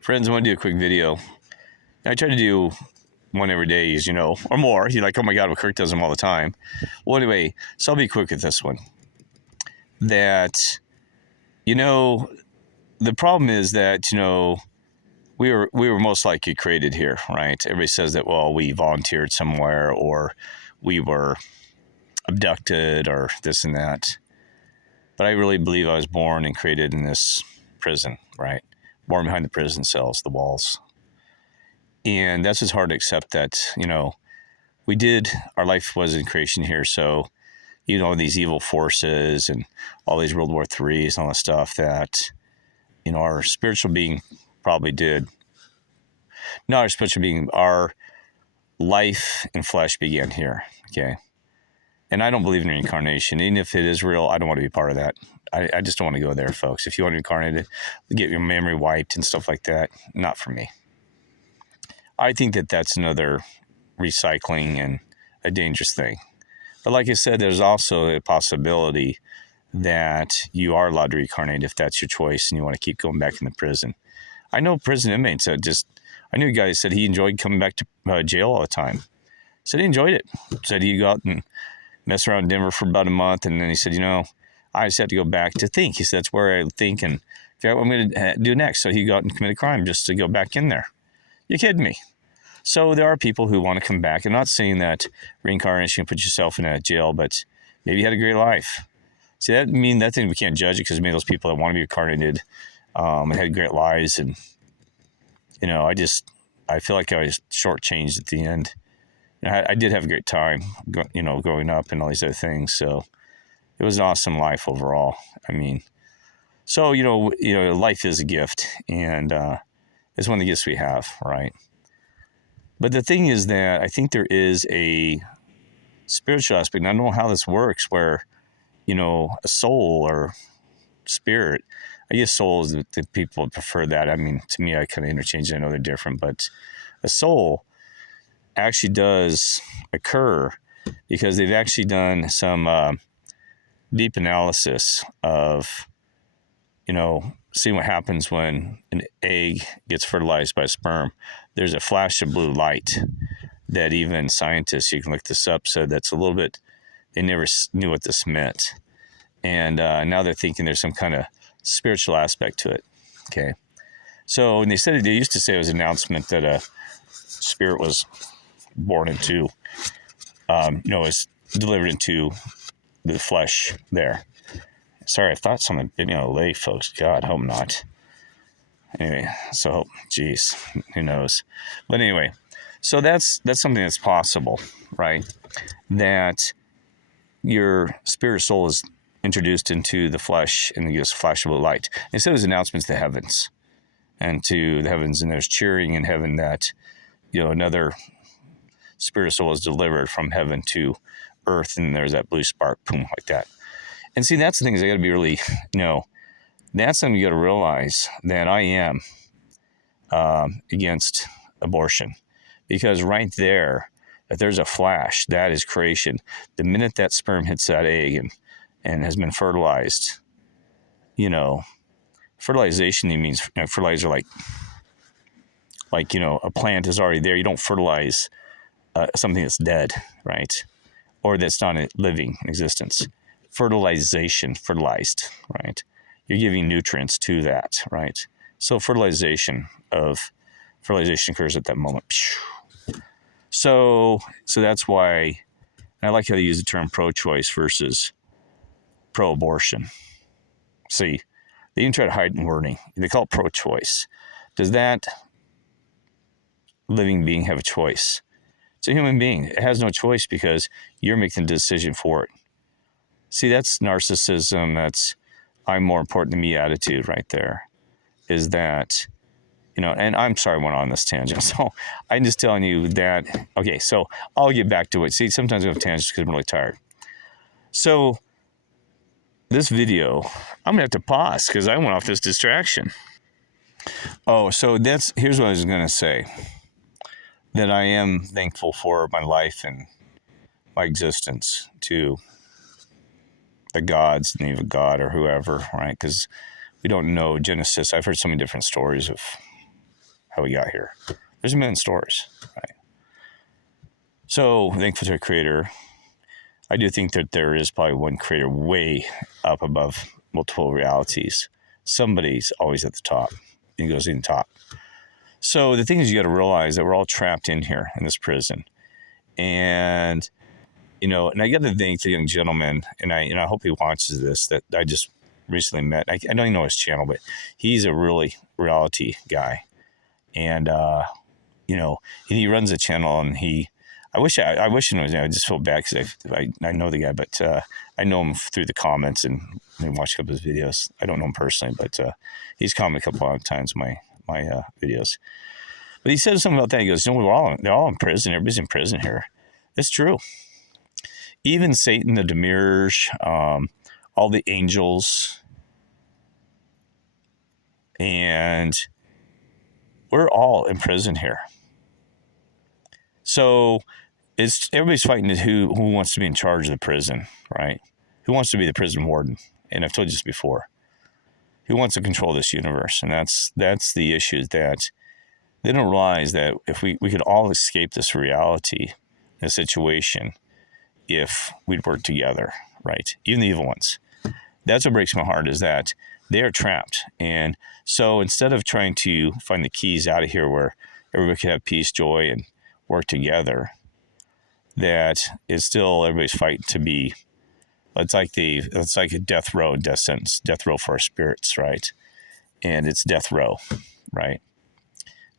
Friends, I want to do a quick video. I try to do one every day, as you know, or more. You're like, oh my God, well, Kirk does them all the time. Well, anyway, so I'll be quick with this one. That, the problem is that, we were most likely created here, right? Everybody says that, well, we volunteered somewhere or we were abducted or this and that. But I really believe I was born and created in this prison, right? Born behind the prison cells, the walls. And that's just hard to accept that, our life was in creation here. So, these evil forces and all these World War IIIs and all the stuff that, our spiritual being probably did. Not our spiritual being, our life in flesh began here, okay? And I don't believe in reincarnation. Even if it is real, I don't want to be part of that. I just don't want to go there, folks. If you want to reincarnate it, get your memory wiped and stuff like that, not for me. I think that that's another recycling and a dangerous thing. But like I said, there's also a possibility that you are allowed to reincarnate if that's your choice and you want to keep going back in the prison. I know prison inmates I knew a guy who said he enjoyed coming back to jail all the time. Said he enjoyed it. Said he'd go out and mess around in Denver for about a month. And then he said, I just have to go back to think. He said, that's where I think and figure out what I'm going to do next. So he'd go out and commit a crime just to go back in there. You're kidding me. So there are people who want to come back. I'm not saying that reincarnation can put yourself in a jail, but maybe you had a great life. See, that thing we can't judge it because maybe those people that want to be reincarnated and had great lives. And, I feel like I was shortchanged at the end. I did have a great time, growing up and all these other things. So it was an awesome life overall. Life is a gift, and it's one of the gifts we have, right? But the thing is that I think there is a spiritual aspect, and I don't know how this works, where, a soul or spirit, I guess soul is the people prefer that. To me, I kind of interchange it. I know they're different, but a soul actually does occur because they've actually done some deep analysis of, seeing what happens when an egg gets fertilized by sperm. There's a flash of blue light that even scientists, you can look this up, said that's a little bit, they never knew what this meant. And now they're thinking there's some kind of spiritual aspect to it, okay? So when they used to say it was an announcement that a spirit was born into, was delivered into the flesh there. Sorry, I thought something bit me on the leg, folks. God, hope not. Anyway, so, geez, who knows? But anyway, so that's something that's possible, right? That your spirit soul is introduced into the flesh and gives flash of light. Instead, there's announcements to the heavens, and there's cheering in heaven that, another spirit soul is delivered from heaven to earth, and there's that blue spark, boom, like that. And see, that's the thing is I got to be really, that's something you got to realize that I am against abortion. Because right there, if there's a flash, that is creation. The minute that sperm hits that egg and has been fertilized, fertilization means fertilizer like a plant is already there. You don't fertilize something that's dead, right? Or that's not living in existence. Fertilized, right? You're giving nutrients to that, right? So fertilization occurs at that moment. So that's why I like how they use the term pro-choice versus pro-abortion. See, they even try to hide in wording. They call it pro-choice. Does that living being have a choice? It's a human being. It has no choice because you're making the decision for it. See, that's narcissism. That's I'm more important than me attitude right there. Is that, and I'm sorry I went on this tangent. So I'm just telling you that, okay, so I'll get back to it. See, sometimes I have tangents because I'm really tired. So this video, I'm going to have to pause because I went off this distraction. Oh, so here's what I was going to say. That I am thankful for my life and my existence to the gods, the name of God or whoever, right? Because we don't know Genesis. I've heard so many different stories of how we got here. There's a million stories, right? So thankful to our Creator. I do think that there is probably one Creator way up above multiple realities. Somebody's always at the top. He goes in the top. So the thing is, you got to realize that we're all trapped in here in this prison. And, and I got to thank the young gentleman, and I hope he watches this, that I just recently met. I don't even know his channel, but he's a really reality guy. And, he runs a channel, and I wish he was. I just feel bad because I know the guy, but I know him through the comments and watch a couple of his videos. I don't know him personally, but he's commented a couple of times my videos. But he said something about that. He goes, they're all in prison. Everybody's in prison here. It's true. Even Satan, the Diemerge, all the angels, and we're all in prison here. So everybody's fighting who wants to be in charge of the prison, right? Who wants to be the prison warden? And I've told you this before. Who wants to control this universe? And that's the issue, that they don't realize that if we could all escape this reality, this situation, if we'd work together, right? Even the evil ones. That's what breaks my heart, is that they are trapped. And so instead of trying to find the keys out of here where everybody could have peace, joy, and work together, that is still everybody's fighting to be. It's like a death row, death sentence, death row for our spirits, right? And it's death row, right?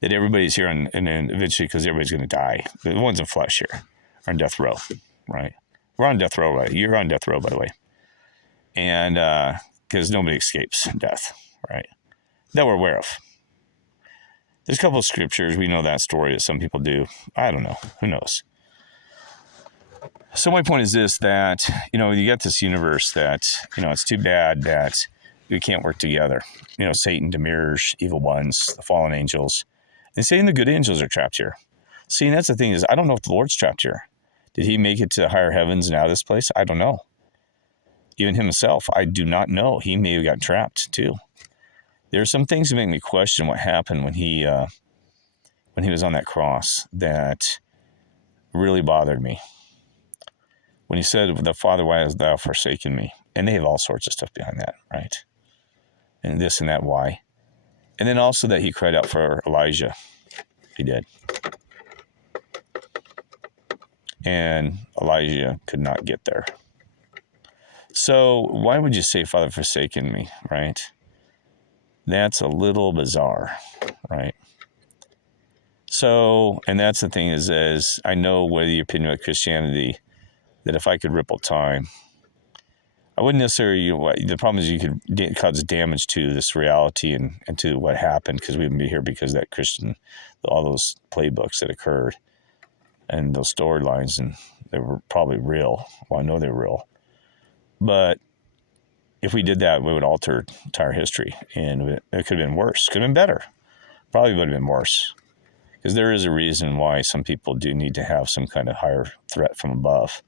That everybody's here, and then eventually, because everybody's going to die, the ones in flesh here are on death row, right? We're on death row, right? You're on death row, by the way, and because nobody escapes death, right? That we're aware of. There's a couple of scriptures, we know that story, that some people do. I don't know. Who knows? So my point is this, that, you get this universe that, it's too bad that we can't work together. Satan, Diemerge, evil ones, the fallen angels. And Satan, the good angels are trapped here. See, and that's the thing, is I don't know if the Lord's trapped here. Did he make it to the higher heavens and out of this place? I don't know. Even himself, I do not know. He may have got trapped too. There are some things that make me question what happened when he was on that cross that really bothered me. When he said, "The Father, why hast thou forsaken me?" And they have all sorts of stuff behind that, right? And this and that, why? And then also that he cried out for Elijah. He did. And Elijah could not get there. So why would you say, "Father, forsaken me," right? That's a little bizarre, right? So, and that's the thing is I know whether your opinion about Christianity, that if I could ripple time, I wouldn't necessarily, the problem is you could cause damage to this reality and to what happened, because we wouldn't be here because that Christian, all those playbooks that occurred and those storylines, and they were probably real. Well, I know they're real. But if we did that, we would alter entire history, and it could have been worse. Could have been better. Probably would have been worse. Because there is a reason why some people do need to have some kind of higher threat from above.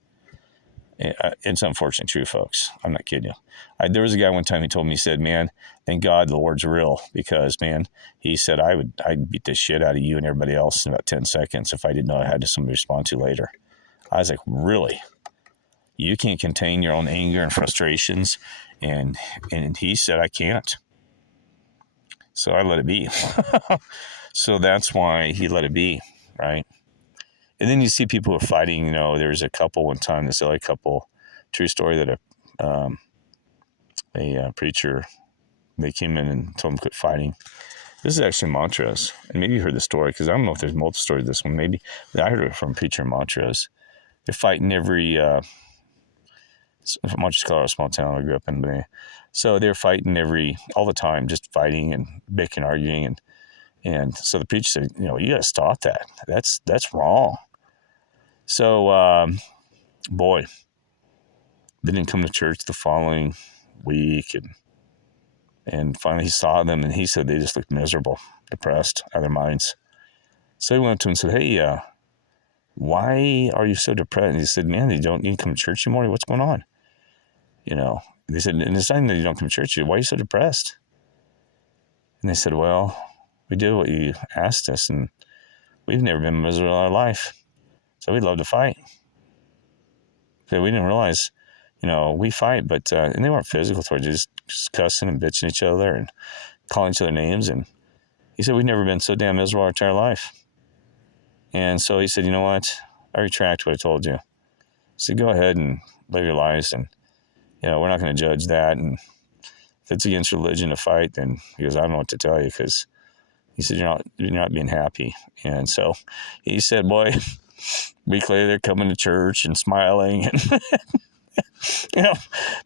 It's unfortunately true, folks. I'm not kidding you. There was a guy one time, he told me, he said, "Man, thank God the Lord's real, because, man," he said, I'd beat the shit out of you and everybody else in about 10 seconds if I didn't know I had somebody to respond to later." I was like, really? You can't contain your own anger and frustrations? And he said, "I can't." So I let it be. So that's why he let it be, right? And then you see people who are fighting. There's a couple one time, this LA couple, true story, that a preacher, they came in and told them to quit fighting. This is actually Montrose. And maybe you heard the story, because I don't know if there's multiple stories of this one. Maybe I heard it from a preacher in Montrose. They're fighting every, Montrose, Colorado, a small town I grew up in. So they're fighting all the time, just fighting and bickering, arguing. And so the preacher said, "You got to stop that. That's wrong." So, boy, they didn't come to church the following week. And finally he saw them, and he said they just looked miserable, depressed, out of their minds. So he went up to him and said, "Hey, why are you so depressed?" And he said, "Man, you don't need to come to church anymore. What's going on?" They said, "And it's not that you don't come to church. Why are you so depressed?" And they said, "Well, we did what you asked us, and we've never been miserable in our life. So we'd love to fight. So we didn't realize, we fight, but, and they weren't physical towards you, just cussing and bitching each other and calling each other names. And he said, we've never been so damn miserable our entire life. And so he said, you know what? I retract what I told you. He said, go ahead and live your lives. And, we're not going to judge that. And if it's against religion to fight, then he goes, I don't know what to tell you, because he said, you're not being happy. And so he said, boy, a week later, they're coming to church and smiling and,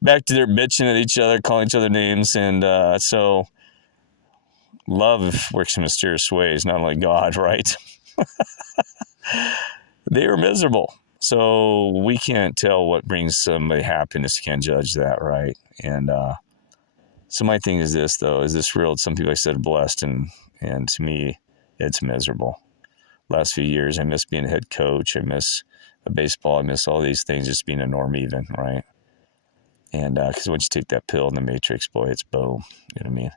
back to their bitching at each other, calling each other names. And so love works in mysterious ways, not only God, right? They were miserable. So we can't tell what brings somebody happiness. You can't judge that, right? And so my thing is this, though, is this real? Some people, I said, blessed, and to me, it's miserable. Last few years, I miss being a head coach. I miss baseball. I miss all these things, just being a norm even, right? And because once you take that pill in the matrix, boy, it's boom. You know what I mean?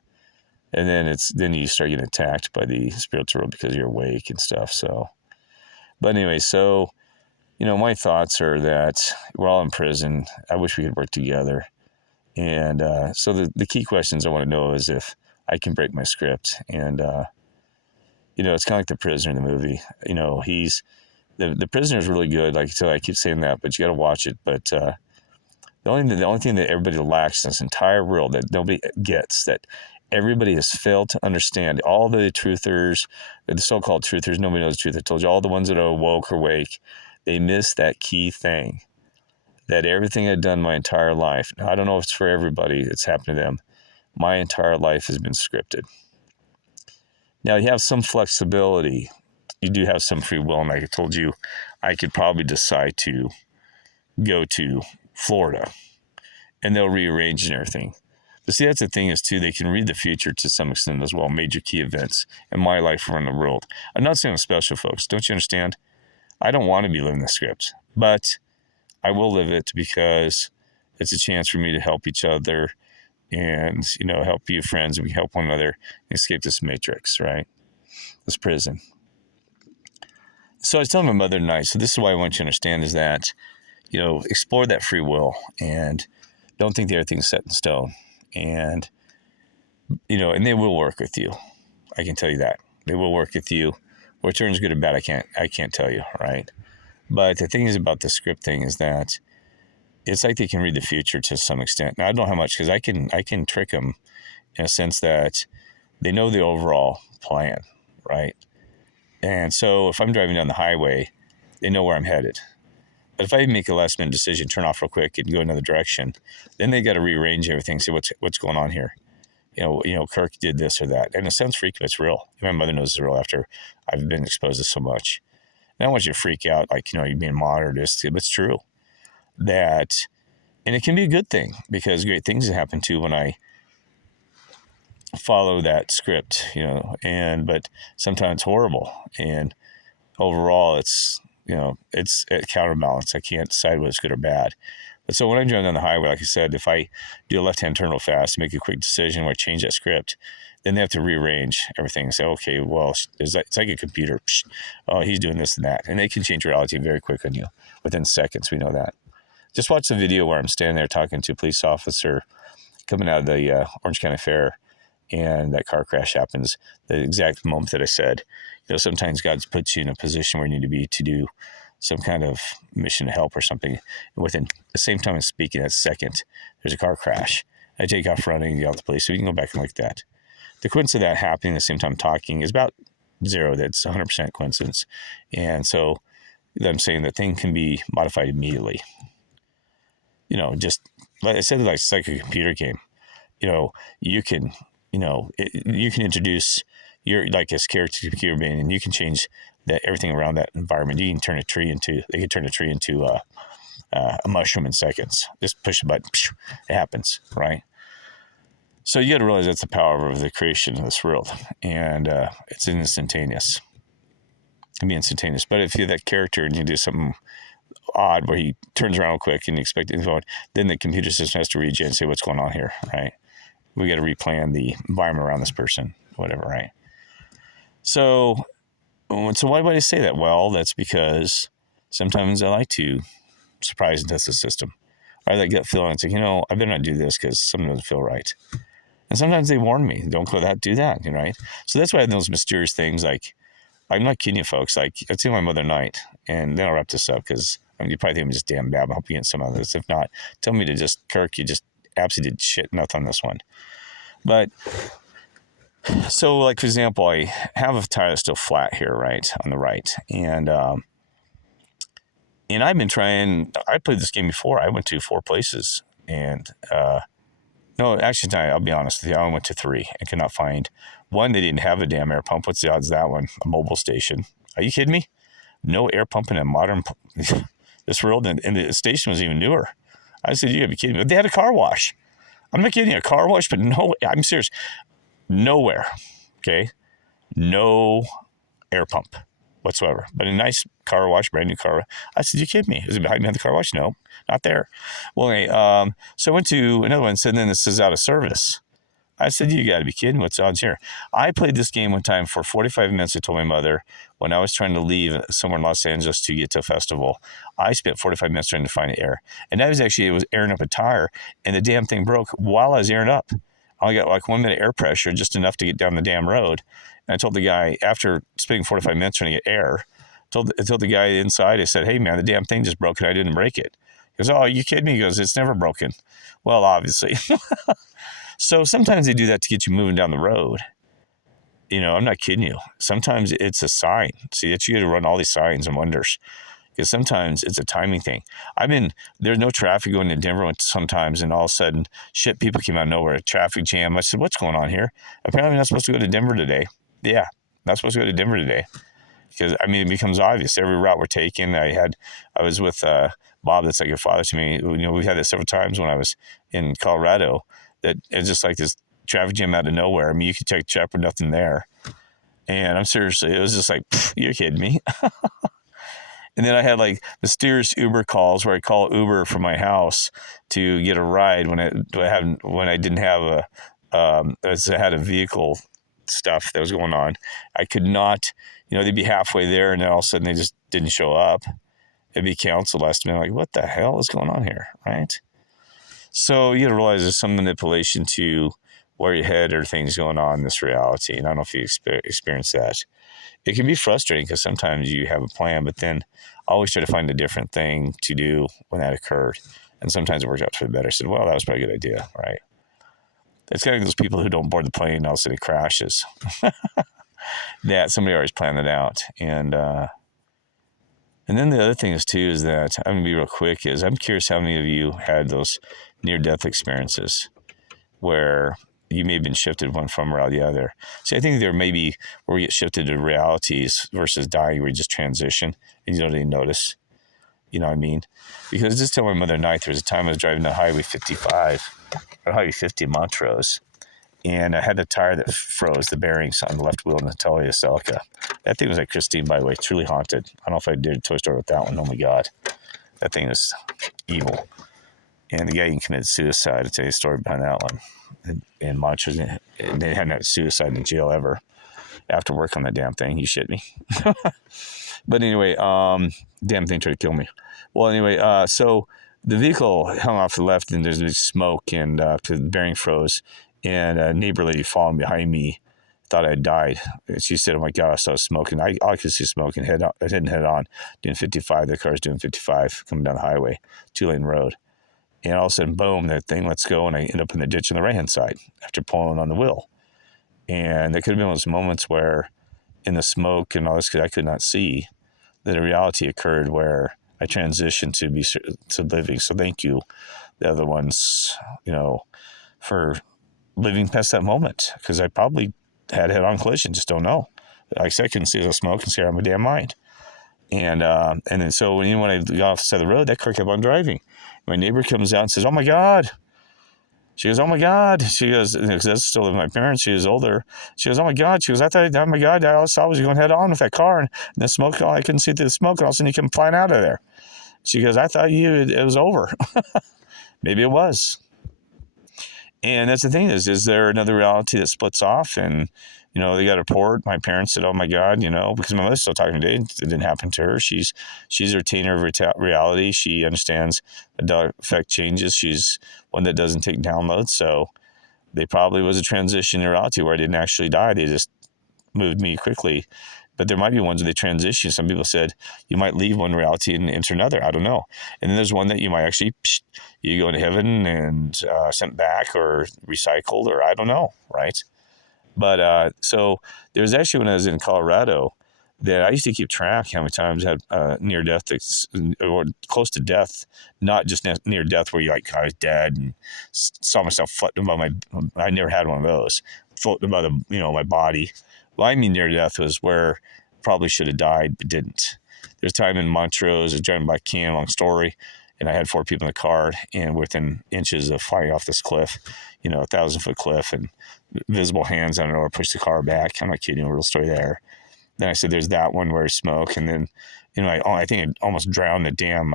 And then you start getting attacked by the spiritual world because you're awake and stuff. So, but anyway, so, my thoughts are that we're all in prison. I wish we could work together. And so the key questions I want to know is if I can break my script. And, it's kind of like the prisoner in the movie. He's the prisoner is really good. Like, so I keep saying that, but you got to watch it. But the only thing that everybody lacks in this entire world that nobody gets, that everybody has failed to understand, all the truthers, the so-called truthers, nobody knows the truth. I told you, all the ones that are woke or awake, they miss that key thing, that everything I've done my entire life, now, I don't know if it's for everybody, it's happened to them, my entire life has been scripted. Now, you have some flexibility. You do have some free will, and like I told you, I could probably decide to go to Florida, and they'll rearrange everything. But see, that's the thing is, too, they can read the future to some extent as well, major key events in my life around the world. I'm not saying I'm special, folks. Don't you understand? I don't want to be living the script, but I will live it because it's a chance for me to help each other and, help you friends, and we help one another escape this matrix, right? This prison. So I was telling my mother tonight, so this is why I want you to understand is that, explore that free will and don't think that everything's set in stone. And, and they will work with you. I can tell you that. They will work with you. What turns good or bad, I can't tell you, right? But the thing is about the script thing is that it's like they can read the future to some extent. Now, I don't know how much, because I can trick them in a sense that they know the overall plan, right? And so if I'm driving down the highway, they know where I'm headed. But if I make a last minute decision, turn off real quick and go another direction, then they got to rearrange everything. Say what's going on here. Kirk did this or that, and it sounds freaky, but it's real. My mother knows it's real after I've been exposed to so much. And I don't want you to freak out, like you're being monitored. But it's true that, and it can be a good thing because great things have happened too when I follow that script. But sometimes it's horrible, and overall it's it's a counterbalance. I can't decide whether it's good or bad. But so when I'm driving down the highway, like I said, if I do a left-hand turn real fast, make a quick decision where I change that script, then they have to rearrange everything and say, okay, well, it's like a computer. Oh, he's doing this and that. And they can change reality very quick on you. Within seconds, we know that. Just watch the video where I'm standing there talking to a police officer coming out of the Orange County Fair, and that car crash happens the exact moment that I said. Sometimes God puts you in a position where you need to be to do some kind of mission to help or something. And within the same time I'm speaking, that second, there's a car crash. I take off running and yell at the police. So we can go back and look at that. The coincidence of that happening at the same time talking is about zero. That's 100% coincidence. And so I'm saying that thing can be modified immediately. Just like I said, it's like a computer game. You can introduce your like a character to the computer being, and you can change that everything around that environment. They can turn a tree into a mushroom in seconds. Just push a button, it happens, right? So you got to realize that's the power of the creation of this world, and it's instantaneous. It can be instantaneous, but if you're that character and you do something odd where he turns around quick and you expect it to go, then the computer system has to read you and say what's going on here, right? We got to replan the environment around this person, whatever, right? So why would I say that? Well, that's because sometimes I like to surprise and test the system. I like gut feeling. It's like, I better not do this because something doesn't feel right. And sometimes they warn me, don't go that, do that, right? So that's why I have those mysterious things. Like, I'm not kidding you, folks. Like, I tell my mother tonight, and then I'll wrap this up because you probably think I'm just damn bad. I hope you get some of this. If not, tell me to just, Kirk, you just absolutely did shit nothing on this one. But so, like, for example, I have a tire that's still flat here, right, on the right. And I've been trying, I played this game before. I went to 4 places. And, no, actually, I'll be honest with you. I only went to 3 and could not find one. They didn't have a damn air pump. What's the odds of that one? A mobile station. Are you kidding me? No air pump in a modern this world, and the station was even newer. I said, you gotta be kidding me. But they had a car wash. I'm not kidding you, a car wash, but no, I'm serious. Nowhere. Okay? No air pump whatsoever. But a nice car wash, brand new car. I said, you kidding me? Is it behind me the car wash? No, not there. Well, anyway, so I went to another one and said, then this is out of service. I said, you got to be kidding. What's the odds here? I played this game one time for 45 minutes. I told my mother when I was trying to leave somewhere in Los Angeles to get to a festival, I spent 45 minutes trying to find air. And that was actually, it was airing up a tire, and the damn thing broke while I was airing up. I only got like 1 minute air pressure, just enough to get down the damn road. And I told the guy, after spending 45 minutes trying to get air, I told the guy inside, I said, hey, man, the damn thing just broke and I didn't break it. He goes, oh, you kidding me? He goes, it's never broken. Well, obviously. So sometimes they do that to get you moving down the road. I'm not kidding you. Sometimes it's a sign. See, that you got to run all these signs and wonders. Because sometimes it's a timing thing. There's no traffic going to Denver sometimes, and all of a sudden, people came out of nowhere, a traffic jam. I said, what's going on here? Apparently, I'm not supposed to go to Denver today. Yeah, not supposed to go to Denver today. Because, it becomes obvious. Every route we're taking, I was with Bob, that's like your father to me. We've had this several times when I was in Colorado, that it's just like this traffic jam out of nowhere. You could check with nothing there. And I'm seriously, it was just like, you're kidding me. And then I had like mysterious Uber calls where I call Uber from my house to get a ride when I didn't have I had a vehicle stuff that was going on. I could not, they'd be halfway there and then all of a sudden they just didn't show up. It'd be canceled last minute. Like, what the hell is going on here, right? So you got to realize there's some manipulation to where your head or things going on in this reality. And I don't know if you experience that. It can be frustrating because sometimes you have a plan, but then I always try to find a different thing to do when that occurred. And sometimes it works out for the better. I said, well, that was probably a good idea, right? It's kind of those people who don't board the plane and all of a sudden it crashes. That somebody always planned it out. And then the other thing is too, is that I'm going to be real quick, is I'm curious how many of you had those near-death experiences where you may have been shifted one from or the other. See, I think there may be where we get shifted to realities versus dying, where you just transition and you don't even notice. You know what I mean? Because just tell my mother tonight, there was a time I was driving down Highway 55, or Highway 50 in Montrose, and I had a tire that froze, the bearings on the left wheel in the Talia Celica. That thing was like Christine, by the way, truly haunted. I don't know if I did a Toy Story with that one. Oh my God. That thing was evil. And the guy even committed suicide. I'll tell you a story behind that one. In Montrose, and they hadn't had suicide in jail ever after work on that damn thing. You shit me. But anyway, damn thing tried to kill me. Well, anyway, so the vehicle hung off to the left, and there's smoke, and the bearing froze, and a neighbor lady following behind me thought I had died. She said, oh my God, I saw smoke. And I could see smoke and head on, doing 55. The car's doing 55, coming down the highway, 2-lane road. And all of a sudden, boom, that thing lets go, and I end up in the ditch on the right-hand side after pulling on the wheel. And there could have been those moments where in the smoke and all this, because I could not see, that a reality occurred where I transitioned to living. So thank you, the other ones, for living past that moment, because I probably had head-on collision, just don't know. Like I said, I couldn't see the smoke and see out of my damn mind. And then so when I got off the side of the road, that car kept on driving. My neighbor comes out and says, oh my God. She goes, oh my God. She goes, because that's still with my parents. She was older. She goes, oh my God. She goes, oh my God, all I saw was you going head on with that car. And the smoke, I couldn't see through the smoke. And all of a sudden you come flying out of there. She goes, I thought it was over. Maybe it was. And that's the thing is there another reality that splits off? And They got a report. My parents said, "Oh my God," because my mother's still talking today. It didn't happen to her. She's a retainer of reality. She understands the effect changes. She's one that doesn't take downloads. So they probably was a transition in reality where I didn't actually die. They just moved me quickly. But there might be ones where they transition. Some people said you might leave one reality and enter another. I don't know. And then there's one that you might actually, you go into heaven and sent back or recycled, or I don't know, right? But so there was actually when I was in Colorado that I used to keep track how many times I had near death or close to death, not just near death where you like I was dead and saw myself floating above my. I never had one of those floating above my body. Well, I mean near death was where probably should have died but didn't. There's a time in Montrose, I was driving by Can, long story, and I had 4 people in the car and within inches of flying off this cliff, 1,000-foot cliff, and visible hands, I don't know, or push the ar back. I'm not kidding, a real story there. Then I said, there's that one where I smoke. And then, I think I almost drowned the damn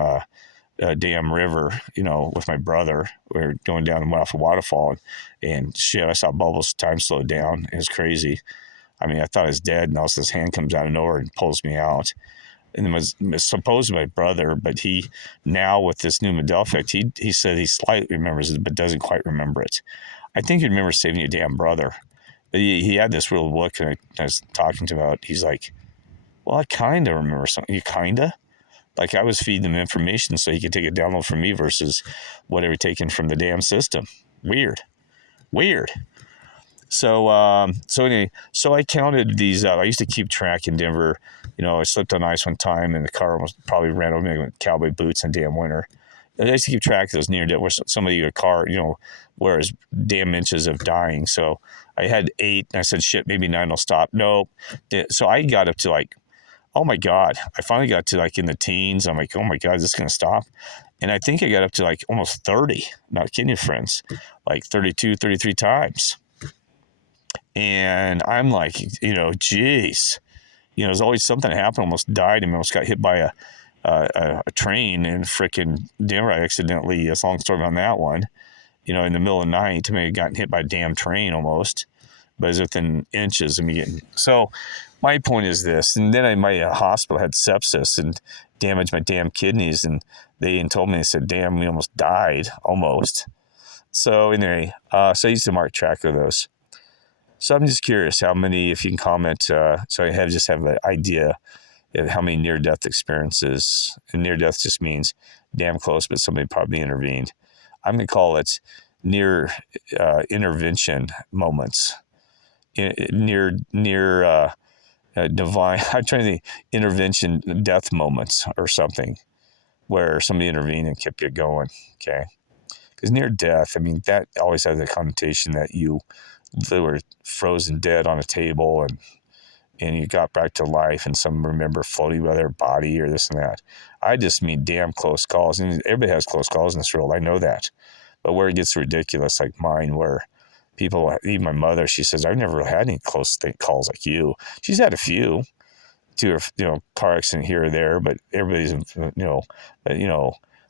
river, with my brother. We were going down and went off a waterfall and shit, I saw bubbles, time slowed down. It was crazy. I mean, I thought I was dead, and also his hand comes out of nowhere and pulls me out. And it was supposedly my brother, but he, now with this new Mandela effect, he said he slightly remembers it, but doesn't quite remember it. I think he remembers saving your damn brother. But he had this real look, and I was talking to him about, he's like, well, I kind of remember something. You kind of? Like I was feeding him information so he could take a download from me versus whatever taken from the damn system. Weird. So anyway, so I counted these up. I used to keep track in Denver. I slipped on ice one time and the car almost probably ran over me with cowboy boots in damn winter. I used to keep track of those near death where somebody a car, whereas damn inches of dying. So I had 8 and I said, shit, maybe 9 will stop. No. So I got up to like, oh my God. I finally got to like in the teens. I'm like, oh my God, is this going to stop? And I think I got up to like almost 30. Not kidding you, friends. Like 32, 33 times. And I'm like, geez, there's always something that happened. Almost died and almost got hit by a train in frickin' Denver. I accidentally, it's a long story on that one, in the middle of the night, to me, had gotten hit by a damn train almost, but it was within inches of me getting. So my point is this, and then my hospital had sepsis and damaged my damn kidneys, and they told me, they said, damn, we almost died, almost. So anyway, so I used to mark track of those. So I'm just curious how many, if you can comment, so I just have an idea of how many near-death experiences, and near-death just means damn close, but somebody probably intervened. I'm going to call it near intervention moments, near divine, I'm trying to think, intervention death moments or something where somebody intervened and kept you going, okay? Because near death, I mean, that always has a connotation that they were frozen dead on a table and you got back to life and some remember floating by their body or this and that. I just mean damn close calls. And everybody has close calls in this world. I know that. But where it gets ridiculous, like mine, where people, even my mother, she says, I've never had any close calls like you. She's had a few, 2 or, car accident here or there, but everybody's, but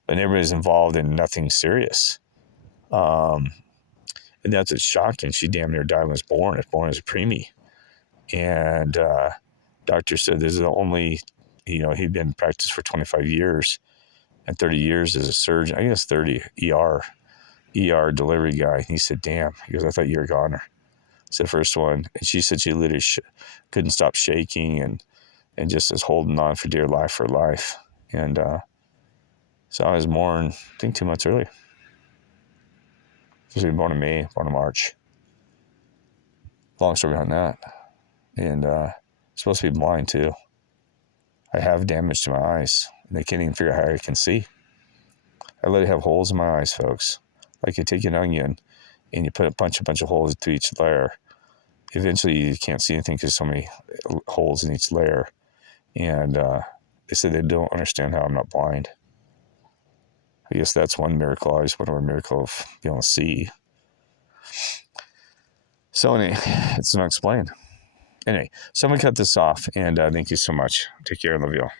everybody's involved in nothing serious. And that's shocking. She damn near died when I was born. I was born as a preemie. And doctor said this is the only, he'd been in practice for 25 years and 30 years as a surgeon. I guess 30 ER delivery guy. And he said, damn. He goes, I thought you were a goner. It's the first one. And she said she literally couldn't stop shaking and just was holding on for dear life for life. And so I was born, I think 2 months earlier. She was born in May, born in March. Long story behind that. And supposed to be blind too. I have damage to my eyes. And they can't even figure out how I can see. I literally have holes in my eyes, folks. Like you take an onion and you put a bunch of holes to each layer. Eventually you can't see anything because so many holes in each layer. And they said they don't understand how I'm not blind. I guess that's one miracle. I just wonder a miracle of being able to see. So anyway, it's not explained. Anyway, so I'm going to cut this off, and thank you so much. Take care and love you all.